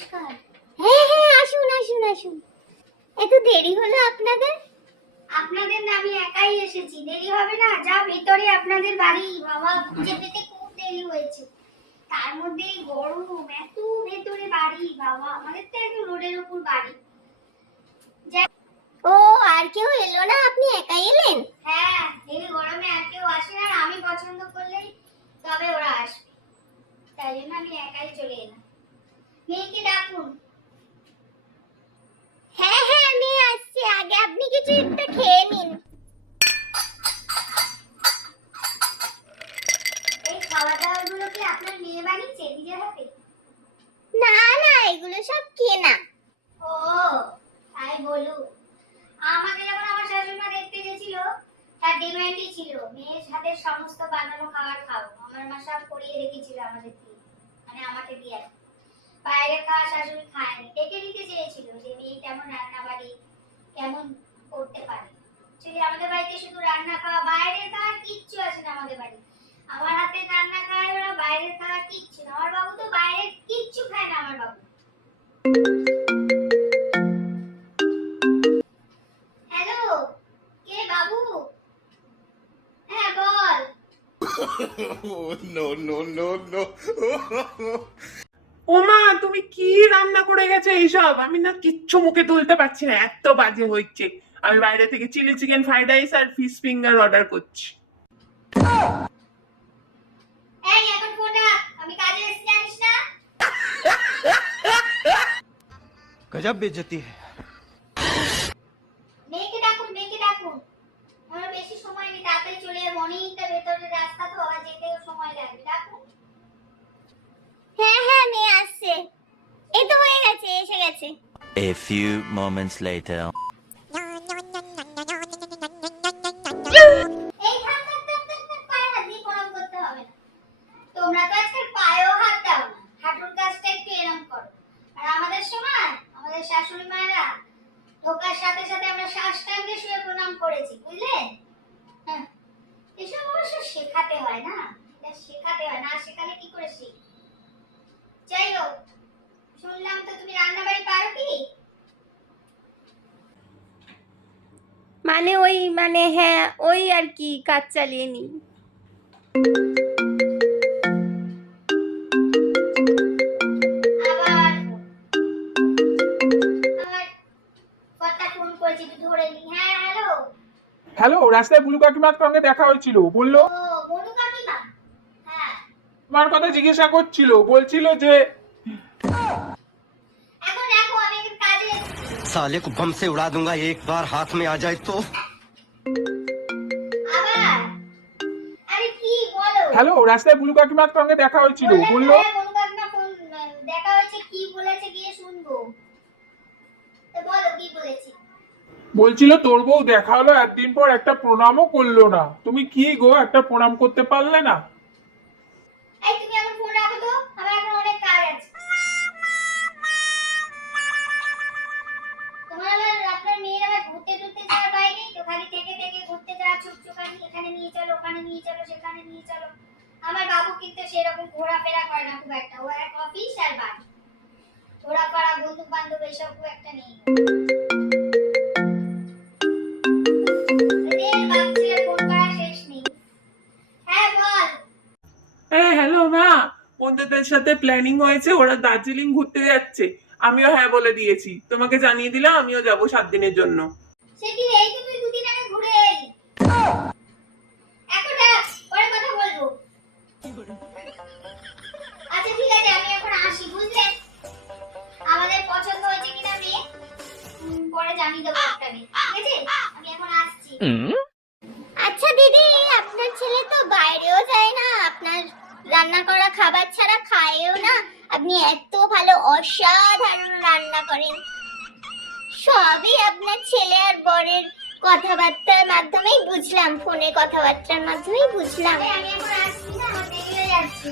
নমস্কার। হ্যাঁ হ্যাঁ, আসুন আসুন আসুন। এত দেরি হলো আপনাদের? আপনাদের না, আমি একাই এসেছি, দেরি হবে না? যা ভেতরে আপনাদের বাড়ি, বাবা খুঁজে পেতে খুব দেরি হয়েছে। তার মধ্যে এই গরম, এত ভেতরে বাড়ি, বাবা আমাদের তো একদম রোডের উপর বাড়ি। ও, আর কেউ এলো না, আপনি একাই এলেন? হ্যাঁ, এই গরমে আর কেউ আসে না, আমি পছন্দ করলেই তবে ওরা আসবে, তাই জন্য আমি একাই চলে এলাম। মেয়েকে ডাকুন। হ্যাঁ হ্যাঁ, মেয়ে আসছে, আগে আপনি কিছু একটা খেয়ে নিন। এই খাওয়া দাওয়া গুলো কি আপনার মেয়ে বানিয়েছে নিজের হাতে? না না, এগুলো সব কেনা। ও, তাই বলুন। আমাকে যখন আমার শাশুড়ি মা দেখতে গেছিল, তার ডিমান্ডই ছিল মেয়ের হাতের সমস্ত বানানো খাবার খাও। আমার মা সব করিয়ে রেখেছিল আমাদের দিয়ে, মানে আমাকে দিয়ে। বাইরের খাওয়া শাশুড়ি খায়নি, দেখে নিতে চেয়েছিল যে মেয়ে কেমন রান্না বাড়ি কেমন করতে পারে। যদি আমাদের বাড়িতে শুধু রান্না খাওয়া, বাইরের খাওয়া কিচ্ছু আছে না আমাদের বাড়ি। আমার হাতে রান্না খায় ওরা, বাইরের খাওয়া কিচ্ছু না। আমার বাবু তো বাইরের কিচ্ছু খায় না, আমার বাবু। হ্যালো, কে বাবু? হ্যাঁ বল। No, no, no, no. ওমা, তুমি কি রান্না করে গেছো এইসব? আমি না কিচ্ছু মুখে তুলতে পারছি না, এত বাজে হচ্ছে। আমি বাইরে থেকে চিলি চিকেন ফ্রাইড রাইস আর ফিশ ফিঙ্গার অর্ডার করছি। এই এখন ফোন রাখ, আমি কাজে এসেছি জানিস না? गजब बेइज्जती है। মেয়েকে ডাকুন, মেয়েকে ডাকুন। আমার বেশি সময় নেই, তাড়াতাড়ি চলে যাবো, অনেকটা ভেতরের রাস্তা তো, আবার যেতেও সময় লাগবে। ডাকুন। হ্যাঁ হ্যাঁ, মেয়ে আসছে, এই তো হয়ে গেছে, এসে গেছে। A few moments later. এই থাক থাক থাক থাক থাক, পায়ে হাত দিয়ে প্রণাম করতে হবে না। তোমরা তো আজকাল পায়েও হাত দাও না, হাঁটুর কাজটা একটু এরম করো। আর আমাদের সময় আমাদের শাশুড়ি মায়েরা ঢোকার সাথে সাথে আমরা সাষ্টাঙ্গে শুয়ে প্রণাম করেছি, বুঝলে? হ্যাঁ, এসব অবশ্য শেখাতে হয় না, এটা শেখাতে হয় না, শেখালে কি করে শিখ। যাই হোক, শুনলাম তো তুমি রান্না বাড়ি পারো কি? মানে হ্যাঁ, ওই আর কি, কাজ চালিয়ে নি। আবার আমার কর্তা ফোন করেছে, একটু ধরে নি। হ্যাঁ হ্যালো। হ্যালো, রাস্তায় বুলু কাকিমার সঙ্গে দেখা হয়েছিল, বললো ও, বনু কাকিমা। হ্যাঁ, তোমার কথা জিজ্ঞাসা করছিল, বলছিল যে এখন রাখো, আমি একটু কাজে এসেছি। साले को बम से उड़ा दूंगा एक बार हाथ में आ जाए तो। আবার আরে কি বলো? হ্যালো, রাস্তায় বুলু কাকিমার সঙ্গে দেখা হয়েছিল, বললো হ্যাঁ, বনু কাকিমা ফোন দেখা হয়েছে, কি বলেছে গিয়ে শুনবো। তো বলো কি বলেছে। বলছিল তোর বউ দেখা হলো একদিন পর, একটা প্রণামও করলো না। তুমি কি গো, একটা প্রণাম করতে পারলে না? এই তুমি এখন ফোন রাখো তো, আমার এখন অনেক কাজ আছে। তোমার আবার আপনার মেয়ের আবার ঘুরতে টুরতে যাওয়ার বাইরে নেই তো, খালি থেকে থেকে ঘুরতে যাওয়া ছুকছুকানি, এখানে নিয়ে চলো, ওখানে নিয়ে চলো, সেখানে নিয়ে চলো। আমার বাবু কিন্তু সেরকম ঘোরাফেরা করে না খুব একটা, ও এক অফিস আর বাড়ি। ঘোরাফেরা, বন্ধু বান্ধব এসব খুব একটা নেই। ওদের বাপ ছেলের ফোন করা শেষ নেই। হ্যাঁ বল। হ্যাঁ হ্যালো মা, বন্ধুদের সাথে প্ল্যানিং হয়েছে, ওরা দার্জিলিং ঘুরতে যাচ্ছে। আমিও হ্যাঁ বলে দিয়েছি, তোমাকে জানিয়ে দিলাম আমিও যাবো 7 দিনের জন্য। সে কি, এই তো তুই দুদিন আগে ঘুরে এলি। এখন রাখ, পরে কথা বলবো। আচ্ছা ঠিক আছে, আমি এখন আসি, বুঝলে? আমাদের পছন্দ হয়েছে কিনা মেয়ে পরে জানিয়ে দেবো একটা মেয়ে, ঠিক আছে? আমি এখন আসছি। আচ্ছা দিদি, আপনার ছেলে তো বাইরেও যায় না, আপনার রান্না করা খাবার ছাড়া খায়ও না। আপনি এত ভালো অসাধারণ রান্না করেন। সবই আপনার ছেলে আর বরের কথাবার্তার মাধ্যমেই বুঝলাম, ফোনে কথাবার্তার মাধ্যমেই বুঝলাম। আমি এখন আসছি না, আমার দেরি হয়ে যাচ্ছে।